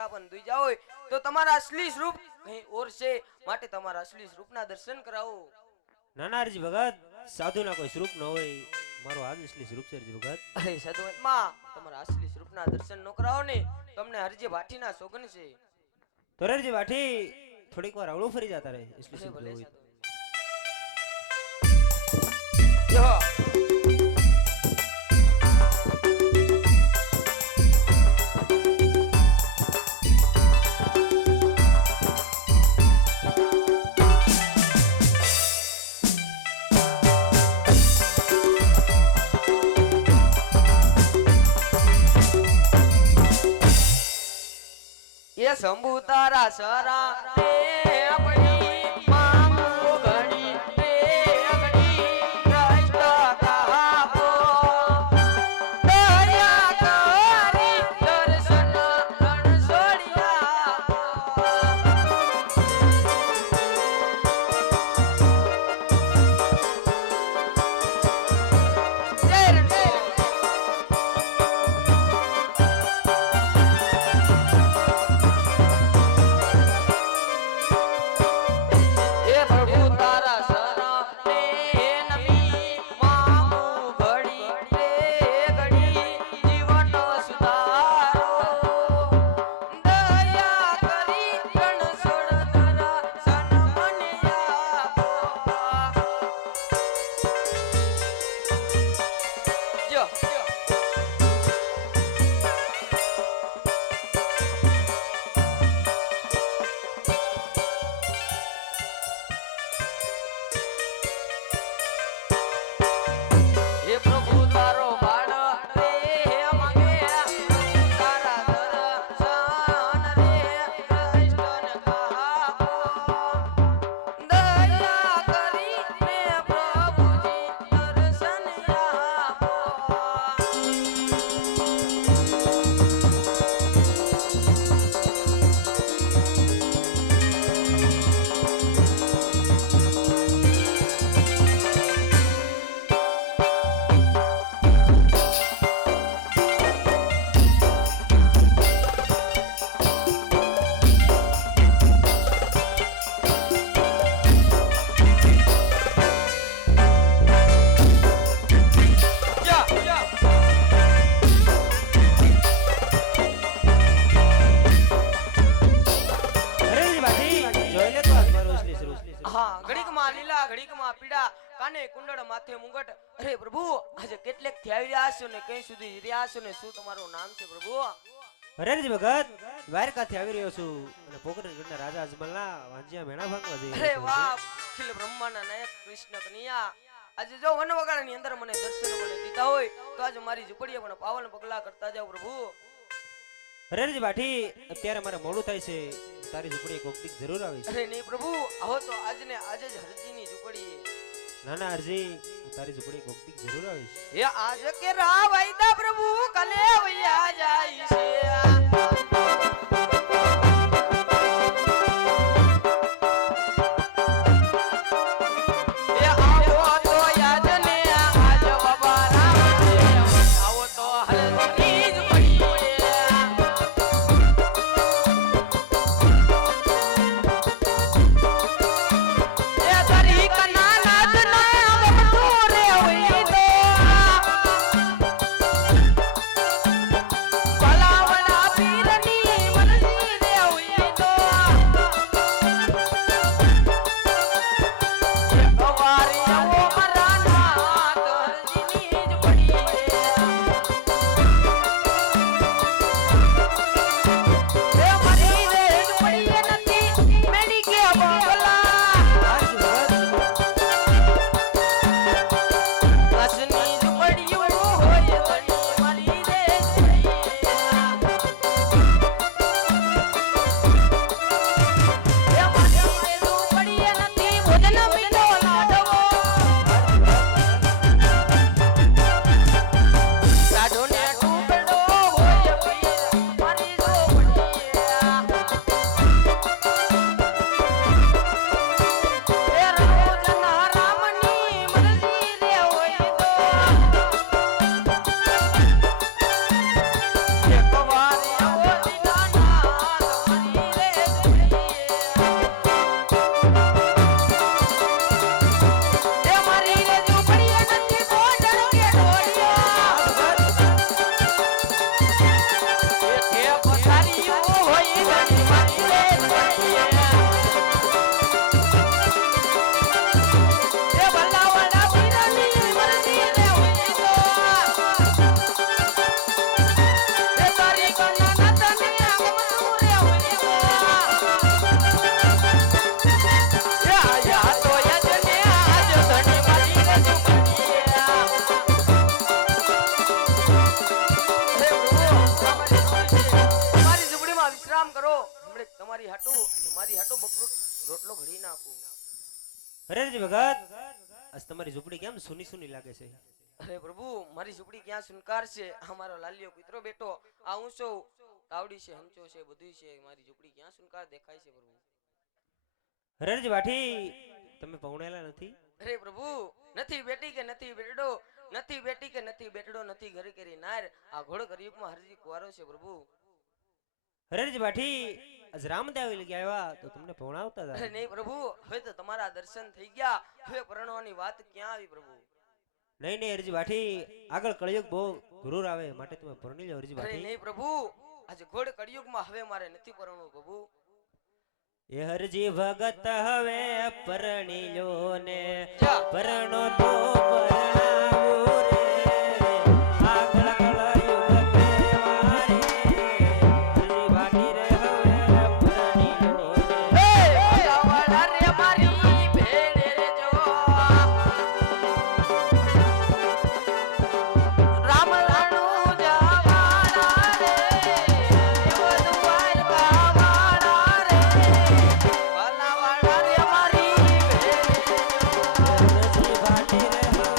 પણ દુજા હોય તો તમારા અસલી સ્વરૂપ કहीं ઓર છે, માટે તમારા અસલી સ્વરૂપના દર્શન કરાવો. નાનાજી ભગત સાધુના કોઈ સ્વરૂપ ન હોય, મારો આજ અસલી સ્વરૂપ છે હરજી ભગત. અરે સાધુમાં તમારા અસલી સ્વરૂપના દર્શન ન કરાવો ને તમને હરજી ભાટીના સોગન છે. તો હરજી ભાટી થોડીક વાર અવળું ફરી જતા રહે અસલી સ્વરૂપ ભલે હોય. યો એ શંભુ તારા સરા રે આપણી માંગો ઘણી રે અગણી રાષ્ટ્ર કાપો દયા કરી દર્શન ગણ છોડ્યા માથે મુગટ. અરે પ્રભુ આજે કેટલેક થી આવી રહ્યા છો ને કઈ સુધી રહ્યા છો ને શું તમારું નામ છે પ્રભુ? હરેજી ભગત દ્વારકાથી આવી રહ્યો છું અને પોકરણગઢના રાજા અજમલના વાંજિયા મેણા ભાંગવા જઈ અરે વાહ અખિલ બ્રહ્માંડના નાયક કૃષ્ણ કનૈયા આજે જો વનવગાળાની અંદર મને દર્શન મને દીધા હોય તો આજે મારી ઝૂંપડીએ પણ પાવન પગલા કરતા જાવ પ્રભુ. હરેજી ભાટી અત્યારે મારે મોડું થાય છે, તારી ઝૂંપડીએ કોક દીક જરૂર આવીશ. અરે નહીં પ્રભુ આવો તો આજે ને આજે જ હરજીની ઝૂંપડીએ. ના ના હરજી હું તારી ઝૂંપડીએ કોક દીક જરૂર આવીશ. એ આજ કે રા વાયદા પ્રભુ કલે વૈયા જાય છે. ભલા અરેજી ભગત આજ તમારી ઝૂંપડી કેમ સૂની સૂની લાગે છે? અરે પ્રભુ મારી ઝૂંપડી ક્યાં સુનકાર છે? અમારો લાલિયો કૂતરો બેઠો આ હું છું તાવડી છે હંચો છે બધું છે મારી ઝૂંપડી ક્યાં સુનકાર દેખાય છે પ્રભુ? અરેજી વાઠી તમે પૌણેલા નથી? અરે પ્રભુ નથી બેટી કે નથી બેટડો, નથી બેટી કે નથી બેટડો, નથી ઘરે કરી નાર આ ઘોડ ગરીબમાં હરજી કુવારો છે પ્રભુ. અરેજી વાઠી આજ રામદેવ આવી ગયા તો તમને પૌણાવતા હતા? અરે નહીં પ્રભુ હવે તો તમારા દર્શન થઈ ગયા, હવે પરણવાની વાત ક્યાં આવી પ્રભુ? નહીં નહીં અરજી વાઠી આગળ કળયુગ બહુ ગુરુર આવે માટે તમે પરણી લો અરજી અરે વાઠી. નહીં પ્રભુ આજે ઘોડ કળિયુગમાં હવે મારે નથી પરણવું પ્રભુ. એ હરજી ભગત હવે પરણી લો ને જા. પરણો તો પરણાવું રે આગળ કળયુગ કહેવારે હરજી વાઠી રે હવે પરણી લો ને ભગવાન રે મારી ભેળે રે જો રામ રાણુ જવાના રે વદુવાર ગાવાના રે ભલાવાળા રે મારી ભેળે હરજી વાઠી રે હવે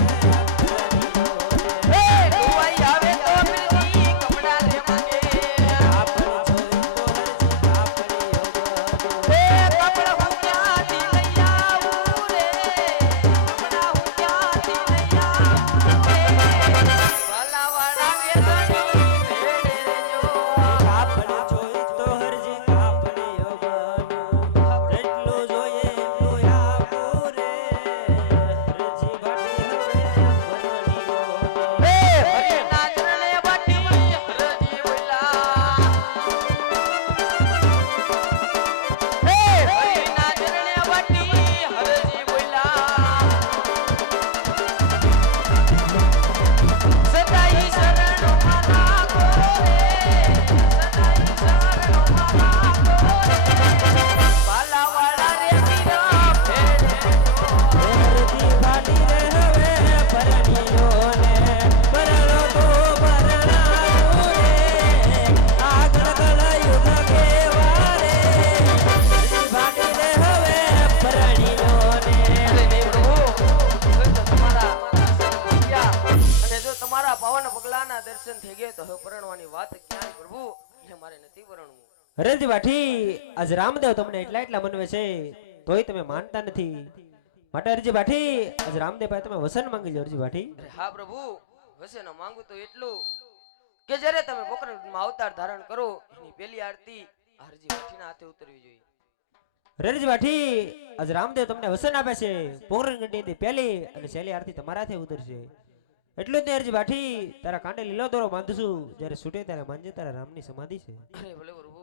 પરણી લો ને ડુવાઈ આવે તો મિલની કપડા રે માંગે આપણ જોઈ તો હરજી આપણી યોગ કપડા હું ક્યાંથી લઈ આવું રે, કપડા હું ક્યાંથી લઈ આવું રે, ભલાવાળા રે ધણી ભેળે જો. આપણે જોઈ તો હરજી આપણે યોગનું જેટલું જોઈએ એટલું આપું રે હરજી વાટી હવે પરણી લો ને હરિના ચરણે વાટી હરજી બોલા. હરિના ચરણે વાટી હરજી બોલા. સદાઈ શરણોમાં રાખો રે, સદાઈ શરણોમાં રાખો રે, ભલાવાળા રે મીરા ભેળે જો. હરજી વાટી રે હવે પરણી લો ને પરણો તો પરણાવું રે આગળ કળયુગ કેવારે હરજી વાટી રે હવે પરણી લો ને અરે નહીં પ્રભુ હવે તો તમારા દર્શન થઈ ગયા અને જો તમારા પાવન પગલાના દર્શન થઈ ગયા તો હવે પરણવાની વાત ક્યાં પ્રભુ? એટલે મારે નથી પરણવું. હરેજી વાઠી આજ રામદેવ તમને એટલા મનવે છે તોય તમે માનતા નથી માટે હરજી વાઠી આજ રામદેવ પાસે તમે વસન માંગી લો હરજી વાઠી. અરે હા પ્રભુ વસેનો માંગુ તો એટલું કે જ્યારે તમે પોકરણમાં અવતાર ધારણ કરો એની પહેલી આરતી હરજી વાઠીના હાથે ઉતરવી જોઈએ. હરેજી વાઠી આજ રામદેવ તમને વસન આપે છે પોરણ ગંડી પહેલી અને છેલ્લી આરતી તમારા હાથે ઉતરશે. એટલું જ હરજી વાઠી તારા કાંડે લીલો દોરો બાંધશું જ્યારે છૂટે ત્યારે માનજે તારા રામની સમાધિ છે. અરે ભલે પ્રભુ.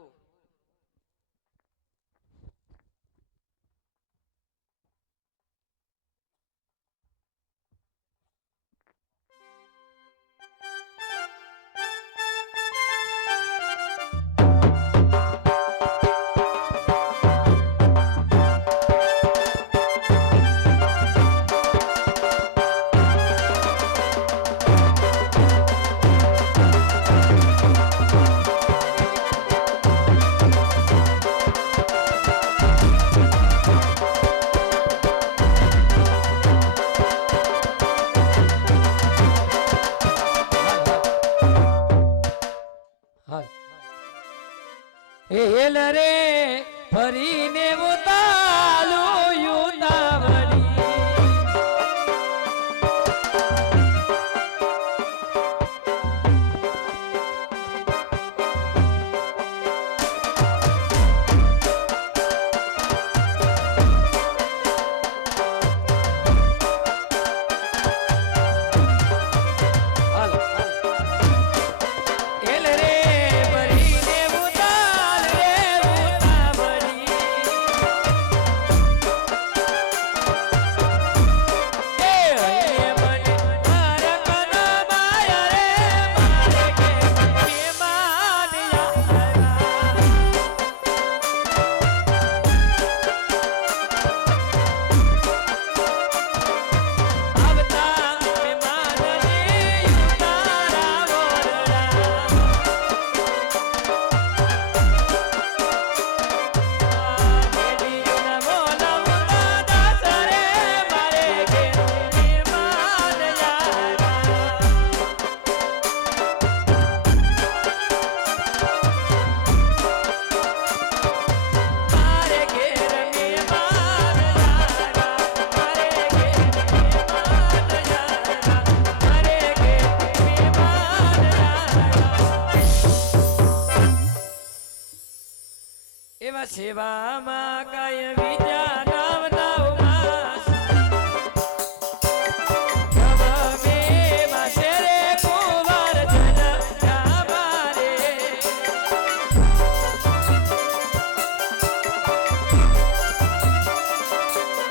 હેલ રે ફરીને ઉતાલો યુતાવળી હેલ રે ફરીને ઉતાલ રે ઉતાવળી સેવામાં કાય વિદ્યા નવ નવ માસ ગમે માસે રે કુંવર જન અમારે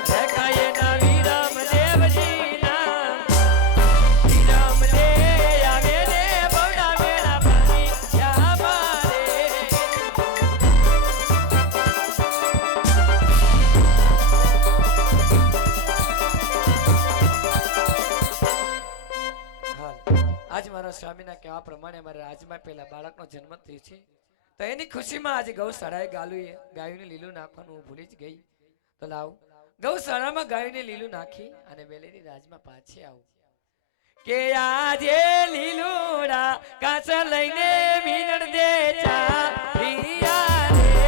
રે કાય નવી રામ દેવજી ના રામ દે આવે રે બવડા મેળા પાણી અમારે આજ મારા સ્વામીના કહેવા પ્રમાણે મારા રાજમાં પહેલા બાળકનો જન્મ થયો છે તો એની ખુશીમાં આજે ગૌશાળાએ ગાયોને લીલું નાખવાનું હું ભૂલી જ ગઈ તો લાવ ગૌશાળામાં ગાયોને લીલું નાખી અને વેલેરી રાજમાં પાછી આવું કે આજે લીલુડા કાચ લઈને મીનડ દે ચા રિયા રે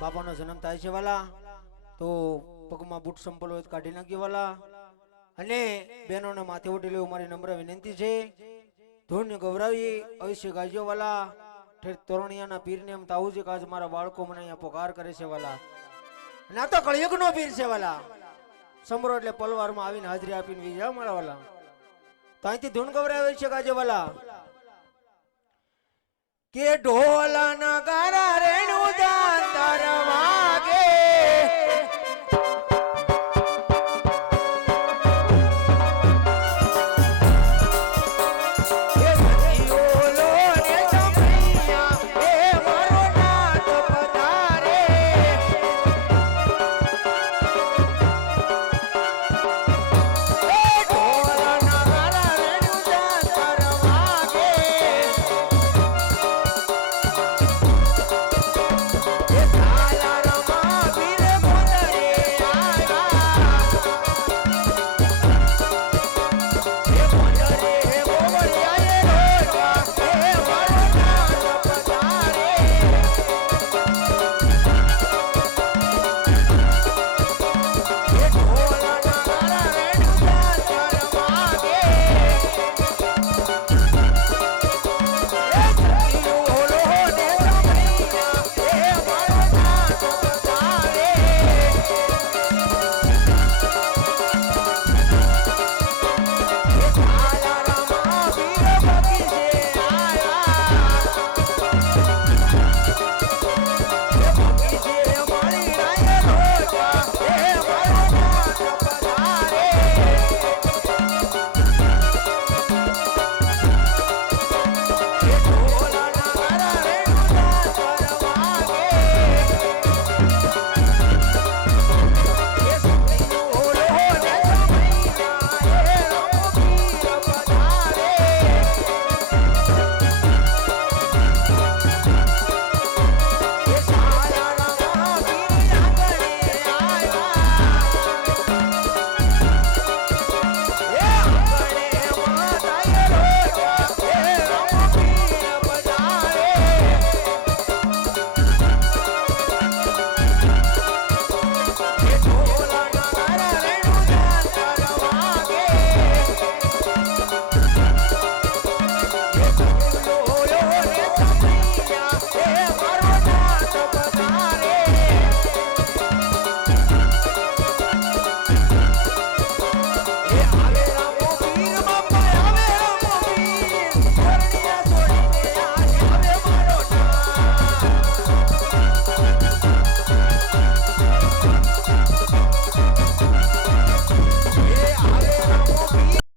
બાપાનો જન્મ થાય છે વાલા તો પગમાં બૂટ સંપલ હોય તો કાઢી નાખી વાલા અને બહેનોને માથે ઉઠી લેવું મારી નમ્ર વિનંતી છે ધૂળને ગૌરાવી અવશ્ય ગાજો વાલા તોરણિયાના પીરને એમ તાવું છે કે આજ મારા બાળકો મને અહીંયા પોકાર કરે છે વાલા અને આ તો કળિયુગનો પીર છે વાલા સમરો એટલે પલવારમાં આવીને હાજરી આપીને વિજા મારા વાલા તો અહીંથી ધૂણ ગૌરાવે છે ગાજો વાલા કે ઢોલ નગારા રેણુ દાન તારવા